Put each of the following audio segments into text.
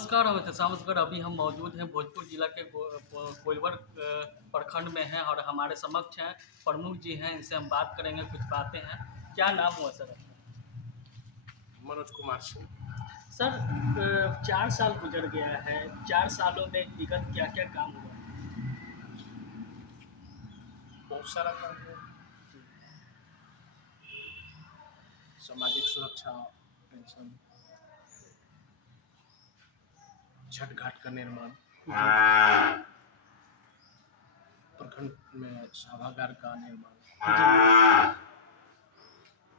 नमस्कार अमित नमस्कार। अभी हम मौजूद हैं भोजपुर जिला के कोइलवर प्रखंड में हैं और हमारे समक्ष हैं प्रमुख जी हैं। इनसे हम बात करेंगे, कुछ बातें हैं। क्या नाम हुआ सर आपका? मनोज कुमार सिंह। सर 4 साल गुजर गया है। 4 सालों में विगत क्या क्या काम हुआ? बहुत सारा काम है। सामाजिक सुरक्षा, पेंशन, छठ घाट का निर्माण, प्रखंड में सभागार का निर्माण,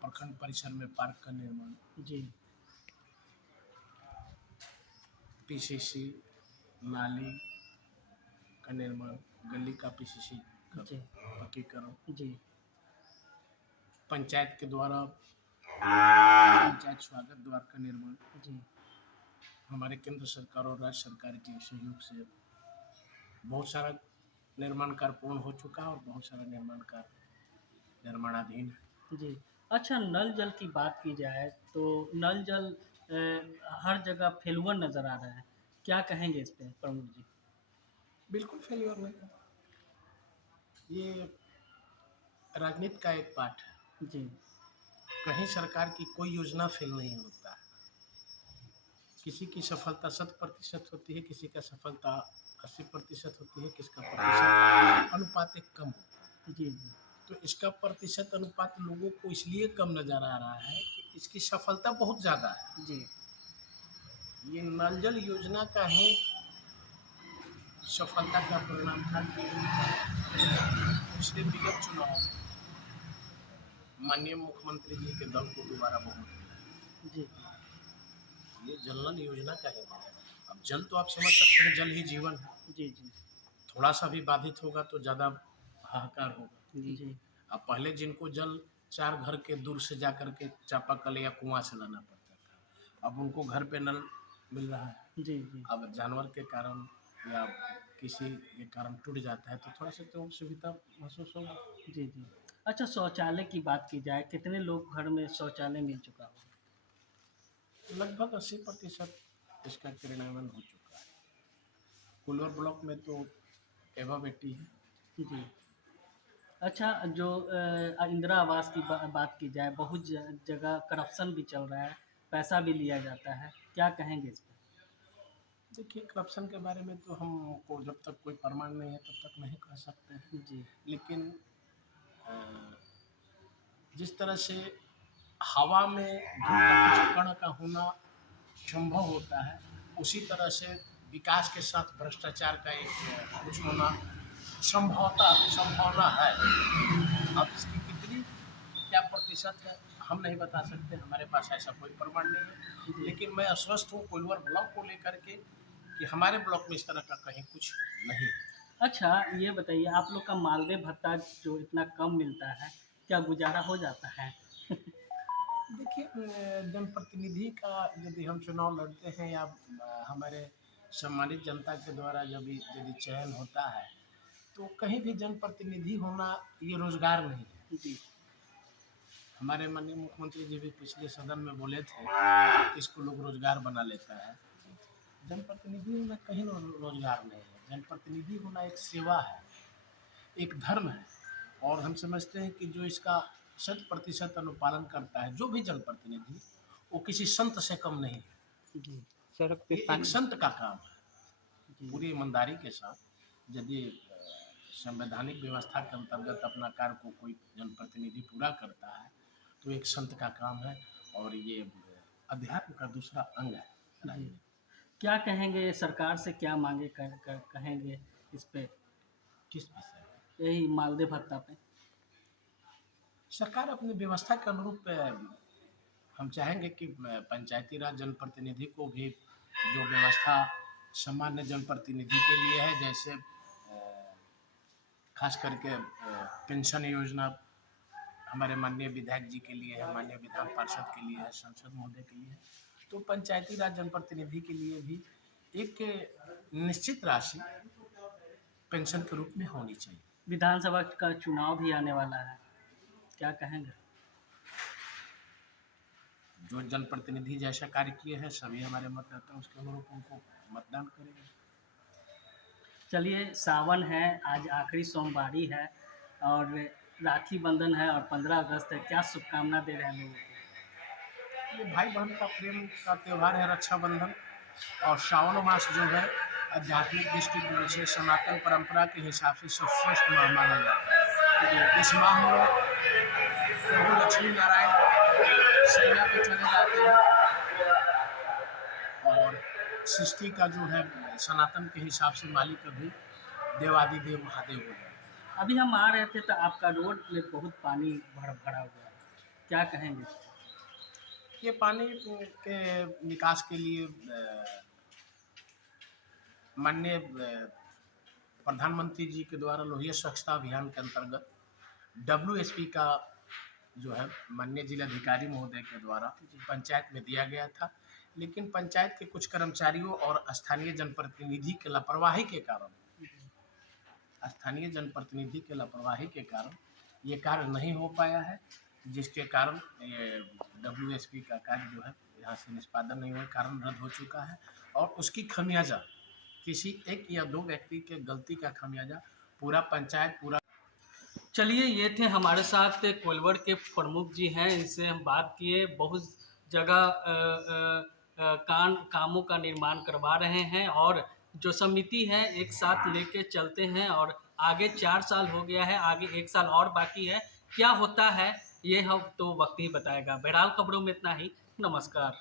प्रखंड परिसर में पार्क का निर्माण, जी पीसीसी नाली का निर्माण, गली का पीसीसी का जी पक्कीकरण, जी पंचायत के द्वारा पंचायत स्वागत द्वार का निर्माण, जी हमारे केंद्र सरकार और राज्य सरकार के सहयोग से बहुत सारा निर्माण कार्य पूर्ण हो चुका है और बहुत सारा निर्माण कार्य निर्माणाधीन है। जी। अच्छा, नल जल की बात की जाए तो नल जल हर जगह फेलुअर नज़र आ रहा है। क्या कहेंगे इस पे प्रमुख जी? बिल्कुल फेलियर नहीं है। ये राजनीति का एक पार्ट है। जी कहीं सरकार की कोई योजना फेल नहीं होता है। किसी की सफलता 100% होती है, किसी का सफलता 80% होती है, किसका प्रतिशत अनुपात एक कम होता है। जी जी तो इसका प्रतिशत अनुपात लोगों को इसलिए कम नजर आ रहा है कि इसकी सफलता बहुत ज़्यादा है। जी ये नल जल योजना का ही सफलता का परिणाम था कि पिछले विगत चुनाव में माननीय मुख्यमंत्री जी के दल को दोबारा बहुमत मिला। जी ये जल नल योजना का ही है। अब जल तो आप समझ सकते हैं, जल ही जीवन है। जी जी थोड़ा सा भी बाधित होगा तो ज़्यादा हाहाकार होगा। जी अब पहले जिनको जल 4 घर के दूर से जा कर के चापाकल या कुआं से लाना पड़ता था, अब उनको घर पे नल मिल रहा है। जी जी अब जानवर के कारण या किसी के कारण टूट जाता है तो थोड़ा सा तो सुविधा महसूस होगा। जी जी। अच्छा, शौचालय की बात की जाए, कितने लोग घर में शौचालय मिल चुका होगा? लगभग 80% इसका क्रियान्वयन हो चुका है। कोइलवर ब्लॉक में तो एवं 80 है। जी। अच्छा, जो इंदिरा आवास की बात की जाए, बहुत जगह करप्शन भी चल रहा है, पैसा भी लिया जाता है। क्या कहेंगे इस पे? देखिए, करप्शन के बारे में तो हमको जब तक कोई प्रमाण नहीं है तब तक नहीं कह सकते हैं। जी लेकिन अ, जिस तरह से हवा में धूल का कुछ कण का होना संभव होता है, उसी तरह से विकास के साथ भ्रष्टाचार का एक कुछ होना संभावना है। अब इसकी कितनी क्या प्रतिशत है हम नहीं बता सकते, हमारे पास ऐसा कोई प्रमाण नहीं है। जी। लेकिन मैं आश्वस्त हूँ कोइलवर ब्लॉक को लेकर के कि हमारे ब्लॉक में इस तरह का कहीं कुछ नहीं है। अच्छा, ये बताइए, आप लोग का मानदेय भत्ता जो इतना कम मिलता है, क्या गुजारा हो जाता है? देखिए, जनप्रतिनिधि का यदि हम चुनाव लड़ते हैं या हमारे सम्मानित जनता के द्वारा जब यदि चयन होता है तो कहीं भी जनप्रतिनिधि होना ये रोजगार नहीं है। जी हमारे माननीय मुख्यमंत्री जी भी पिछले सदन में बोले थे कि इसको लोग रोजगार बना लेता है। जनप्रतिनिधि होना कहीं रोजगार नहीं है। जनप्रतिनिधि होना एक सेवा है, एक धर्म है। और हम समझते हैं कि जो इसका 100% अनुपालन करता है, जो भी जनप्रतिनिधि, वो किसी संत से कम नहीं है। जी। सड़क पे ये एक पानी। संत का काम है। जी पूरी ईमानदारी के साथ यदि संवैधानिक व्यवस्था के अंतर्गत अपना कार्य को कोई जनप्रतिनिधि पूरा करता है तो एक संत का काम है। और ये अध्यात्म का दूसरा अंग है जी। राजनीति। क्या कहेंगे, सरकार से क्या मांगे कहेंगे इस पे? किस विषय में? यही मानदेय भत्ता पे। सरकार अपनी व्यवस्था के अनुरूप हम चाहेंगे कि पंचायती राज जनप्रतिनिधि को भी जो व्यवस्था सामान्य जनप्रतिनिधि के लिए है, जैसे खास करके पेंशन योजना हमारे माननीय विधायक जी के लिए है, माननीय विधान पार्षद के लिए है, सांसद महोदय के लिए है, तो पंचायती राज जनप्रतिनिधि के लिए भी एक निश्चित राशि पेंशन के रूप में होनी चाहिए। विधानसभा का चुनाव भी आने वाला है, क्या कहेंगे? जो जनप्रतिनिधि जैसा कार्य किए हैं सभी हमारे मतदाता उसके अनुरूप उनको मतदान करेंगे। चलिए, सावन है, आज आखिरी सोमवारी है और राखी बंधन है और 15 अगस्त है, क्या शुभकामना दे रहे हैं लोगों को? ये भाई बहन का प्रेम का त्यौहार है रक्षाबंधन। और श्रावण मास जो है आध्यात्मिक दृष्टिकोण से सनातन परंपरा के हिसाब से सर्वश्रेष्ठ माह माना जाता है। इस माह में प्रभु लक्ष्मी नारायण सेना पे चले जाते हैं और सृष्टि का जो है सनातन के हिसाब से मालिक अभी देवादिदेव महादेव हो जाते हैं। अभी हम आ रहे थे तो आपका रोड में बहुत पानी भरा हुआ है, क्या कहेंगे? ये पानी के निकास के लिए माननीय प्रधानमंत्री जी के द्वारा लोहिया स्वच्छता अभियान के अंतर्गत WSP का जो है माननीय जिलाधिकारी महोदय के द्वारा पंचायत में दिया गया था, लेकिन पंचायत के कुछ कर्मचारियों और स्थानीय जनप्रतिनिधि के लापरवाही के कारण ये कार्य नहीं हो पाया है, जिसके कारण ये WSP का कार्य जो है यहाँ से निष्पादन नहीं हुए कारण रद्द हो चुका है। और उसकी खमियाजा किसी एक या दो व्यक्ति के गलती का खमियाजा पूरा पंचायत पूरा। चलिए, ये थे हमारे साथ कोइलवर के प्रमुख जी हैं, इनसे हम बात किए। बहुत जगह कामों का निर्माण करवा रहे हैं और जो समिति है एक साथ लेके चलते हैं और आगे 4 साल हो गया है, आगे 1 साल और बाकी है। क्या होता है ये हम तो वक्त ही बताएगा। बहरहाल खबरों में इतना ही। नमस्कार।